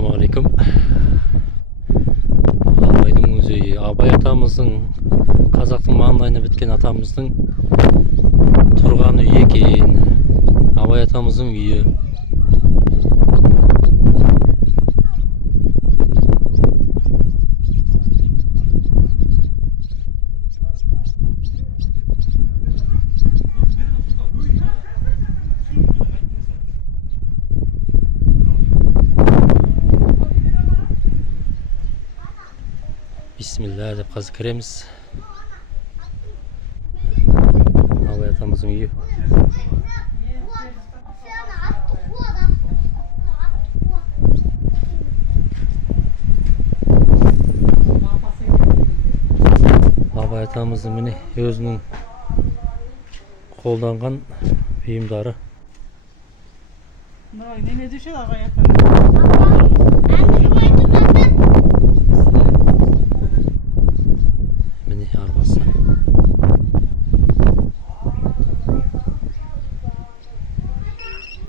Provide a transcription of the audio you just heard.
Assalamualaikum. Абайдың музейі. Абай атамыздың, қазақтың маңдайына біткен атамыздың тұрған үй екен. Абай атамыздың үйі. Bismillah деп қазір кіреміз. Абай атамыздың үйі. Абай атамыздың міне өзінің қолданған бұйымдары. Ne düşer Abay Efendi?